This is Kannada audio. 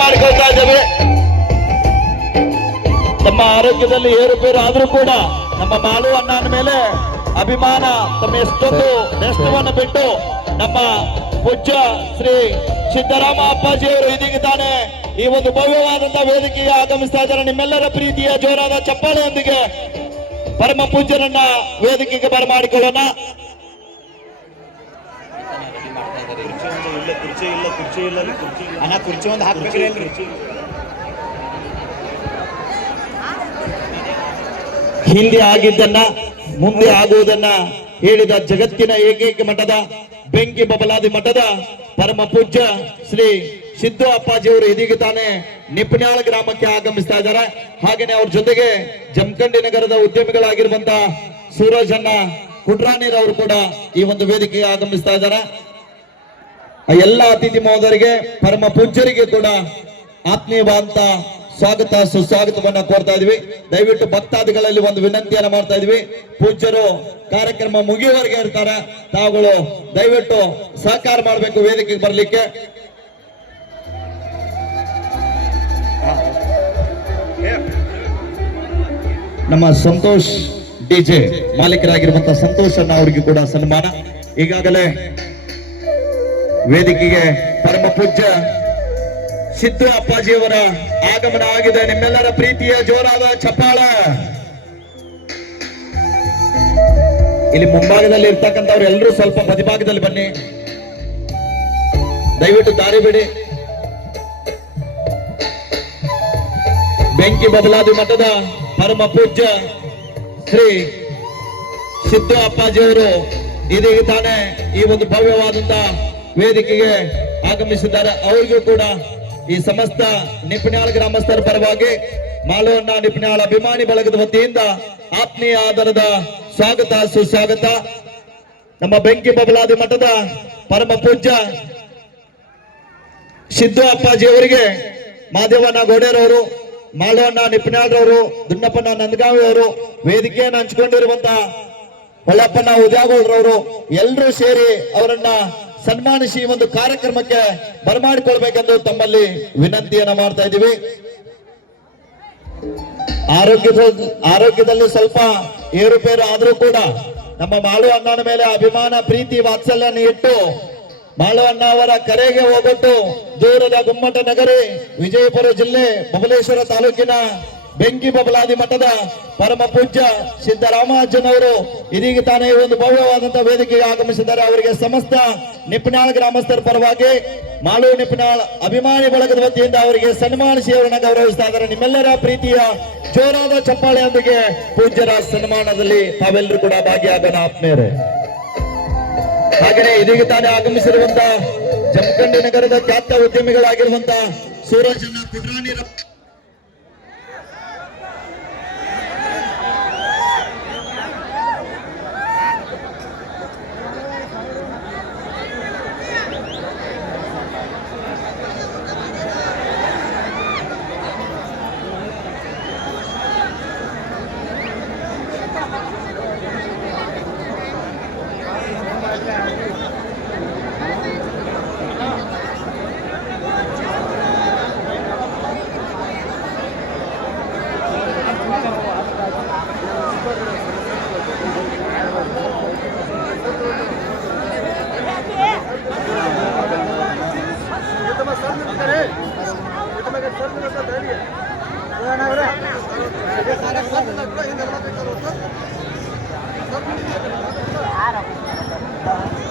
ಬರಮಾಡಿಕೊಳ್ತಾ ಇದ್ದೇವೆ. ತಮ್ಮ ಆರೋಗ್ಯದಲ್ಲಿ ಏರುಪೇರು ಆದ್ರೂ ಕೂಡ ನಮ್ಮ ಮಾಳು ಅಣ್ಣನ ಮೇಲೆ ಅಭಿಮಾನ, ತಮ್ಮ ಎಷ್ಟೊಂದು ನೆಷ್ಟವನ್ನು ಬಿಟ್ಟು ನಮ್ಮ ಪೂಜ್ಯ ಶ್ರೀ ಸಿದ್ದರಾಮ ಅಪ್ಪಾಜಿಯವರು ಇದೀಗ ತಾನೇ ಈ ಒಂದು ಭವ್ಯವಾದಂತಹ ವೇದಿಕೆಗೆ ಆಗಮಿಸ್ತಾ ಇದ್ದಾರೆ. ನಿಮ್ಮೆಲ್ಲರ ಪ್ರೀತಿಯ ಜೋರಾದ ಚಪ್ಪಾಳೆಯೊಂದಿಗೆ ಪರಮ ಪೂಜ್ಯರನ್ನ ವೇದಿಕೆಗೆ ಬರಮಾಡಿಕೊಳ್ಳೋಣ. ಕುರ್ಚಿ ಒಂದು ಹಾಕ್ಬೇಕ್ರಿ. ಹಿಂದೆ ಆಗಿದ್ದನ್ನ ಮುಂದೆ ಆಗುವುದನ್ನ ಹೇಳಿದ ಜಗತ್ತಿನ ಏಕೈಕ ಮಠದ ಬೆಂಕಿ ಬಬಲಾದಿ ಮಠದ ಪರಮ ಪೂಜ್ಯ ಶ್ರೀ ಸಿದ್ದು ಅಪ್ಪಾಜಿಯವರು ಇದೀಗ ತಾನೇ ನಿಪ್ನ್ಯಾಳ ಗ್ರಾಮಕ್ಕೆ ಆಗಮಿಸ್ತಾ ಇದ್ದಾರೆ. ಹಾಗೇನೆ ಅವ್ರ ಜೊತೆಗೆ ಜಮಖಂಡಿ ನಗರದ ಉದ್ಯಮಿಗಳಾಗಿರುವಂತಹ ಸೂರಜಣ್ಣ ಕುಟ್ರಾಣಿರವರು ಕೂಡ ಈ ಒಂದು ವೇದಿಕೆಗೆ ಆಗಮಿಸ್ತಾ ಇದ್ದಾರೆ. ಎಲ್ಲ ಅತಿಥಿ ಮಹೋದರಿಗೆ ಪರಮ ಪೂಜ್ಯರಿಗೆ ಕೂಡ ಆತ್ಮೀಯವಾದಂತ ಸ್ವಾಗತ ಸುಸ್ವಾಗತವನ್ನ ಕೋರ್ತಾ ಇದ್ವಿ. ದಯವಿಟ್ಟು ಭಕ್ತಾದಿಗಳಲ್ಲಿ ಒಂದು ವಿನಂತಿಯನ್ನ ಮಾಡ್ತಾ ಇದ್ವಿ. ಪೂಜ್ಯರು ಕಾರ್ಯಕ್ರಮ ಮುಗಿಯುವವರೆಗೆ ಇರ್ತಾರೆ, ತಾವುಗಳು ದಯವಿಟ್ಟು ಸಹಕಾರ ಮಾಡಬೇಕು ವೇದಿಕೆಗೆ ಬರ್ಲಿಕ್ಕೆ. ನಮ್ಮ ಸಂತೋಷ್ ಡಿಜೆ ಮಾಲೀಕರಾಗಿರುವಂತಹ ಸಂತೋಷ್ ಅನ್ನ ಅವರಿಗೆ ಕೂಡ ಸನ್ಮಾನ. ಈಗಾಗಲೇ ವೇದಿಕೆಗೆ ಪರಮ ಪೂಜ್ಯ ಸಿದ್ದು ಅಪ್ಪಾಜಿಯವರ ಆಗಮನ ಆಗಿದೆ. ನಿಮ್ಮೆಲ್ಲರ ಪ್ರೀತಿಯ ಜೋರಾದ ಚಪ್ಪಾಳ. ಇಲ್ಲಿ ಮುಂಭಾಗದಲ್ಲಿ ಇರ್ತಕ್ಕಂಥವ್ರು ಎಲ್ಲರೂ ಸ್ವಲ್ಪ ಮಧ್ಯಭಾಗದಲ್ಲಿ ಬನ್ನಿ, ದಯವಿಟ್ಟು ದಾರಿ ಬಿಡಿ. ಬೆಂಕಿ ಬಬಲಾದಿ ಮಠದ ಪರಮ ಪೂಜ್ಯ ಶ್ರೀ ಸಿದ್ದು ಅಪ್ಪಾಜಿಯವರು ಇದೀಗ ತಾನೇ ಈ ಒಂದು ಭವ್ಯವಾದಂತಹ ವೇದಿಕೆಗೆ ಆಗಮಿಸಿದ್ದಾರೆ. ಅವರಿಗೂ ಕೂಡ ಈ ಸಮಸ್ತ ನಿಪ್ನ್ಯಾಳ ಗ್ರಾಮಸ್ಥರ ಪರವಾಗಿ ಮಾಲವನ್ನ ನಿಪ್ನ್ಯಾಳ ಅಭಿಮಾನಿ ಬಳಗದ ವತಿಯಿಂದ ಆತ್ಮೀಯ ಆಧಾರದ ಸ್ವಾಗತ ಸುಸ್ವಾಗತ. ನಮ್ಮ ಬೆಂಕಿ ಬಬಲಾದಿ ಮಠದ ಪರಮ ಪೂಜ್ಯ ಸಿದ್ದು ಅಪ್ಪಾಜಿ ಅವರಿಗೆ ಮಾದೇವಣ್ಣ ಗೋಡೆರವರು, ಮಾಲವಣ್ಣ ನಿಪ್ನ್ಯಾಳರವರು, ದುಂಡಪ್ಪನ ನಂದಗಾವಿ ಅವರು, ವೇದಿಕೆಯನ್ನು ಹಂಚಿಕೊಂಡಿರುವಂತಹ ಹೊಳ್ಳಪ್ಪನ ಉದ್ಯಾಗೋಳ್ರವರು ಎಲ್ಲರೂ ಸೇರಿ ಅವರನ್ನ ಸನ್ಮಾನಿಸಿ ಒಂದು ಕಾರ್ಯಕ್ರಮಕ್ಕೆ ಬರಮಾಡಿಕೊಳ್ಬೇಕೆಂದು ತಮ್ಮಲ್ಲಿ ವಿನಂತಿಯನ್ನ ಮಾಡ್ತಾ ಇದ್ದೀವಿ. ಆರೋಗ್ಯದಲ್ಲಿ ಸ್ವಲ್ಪ ಏರುಪೇರು ಆದ್ರೂ ಕೂಡ ನಮ್ಮ ಮಾಳು ಅಣ್ಣನ ಮೇಲೆ ಅಭಿಮಾನ, ಪ್ರೀತಿ, ವಾತ್ಸಲ್ಯನ ಇಟ್ಟು ಮಾಳು ಅಣ್ಣ ಅವರ ಕರೆಗೆ ಹೋಗೊಟ್ಟು ದೂರದ ಗುಮ್ಮಟ ನಗರಿ ವಿಜಯಪುರ ಜಿಲ್ಲೆ ಬಬಲೇಶ್ವರ ತಾಲೂಕಿನ ಬೆಂಕಿ ಬಬಲಾದಿ ಮಠದ ಪರಮ ಪೂಜ್ಯ ಸಿದ್ದರಾಮಜ್ಜನವರು ಇದೀಗ ತಾನೇ ಒಂದು ಭವ್ಯವಾದಂತಹ ವೇದಿಕೆಗೆ ಆಗಮಿಸಿದ್ದಾರೆ. ಅವರಿಗೆ ಸಮಸ್ತ ನಿಪ್ನ್ಯಾಳ ಗ್ರಾಮಸ್ಥರ ಪರವಾಗಿ ಮಾಳು ನಿಪ್ನ್ಯಾಳ ಅಭಿಮಾನಿ ಬಳಗದ ವತಿಯಿಂದ ಅವರಿಗೆ ಸನ್ಮಾನಿಸಿ ಅವರನ್ನ ಗೌರವಿಸ್ತಾ ಇದ್ದಾರೆ. ನಿಮ್ಮೆಲ್ಲರ ಪ್ರೀತಿಯ ಜೋರಾದ ಚಪ್ಪಾಳೆಯೊಂದಿಗೆ ಪೂಜ್ಯರ ಸನ್ಮಾನದಲ್ಲಿ ತಾವೆಲ್ಲರೂ ಕೂಡ ಭಾಗಿಯಾಗೋಣ ಆತ್ಮೀಯರೇ. ಹಾಗೆಯೇ ಇದೀಗ ತಾನೇ ಆಗಮಿಸಿರುವಂತಹ ಜಮಖಂಡಿ ನಗರದ ಖ್ಯಾತ ಉದ್ಯಮಿಗಳಾಗಿರುವಂತಹ ಸೂರಜಣ್ಣ ಕುಟ್ರಾಣಿರ I don't know.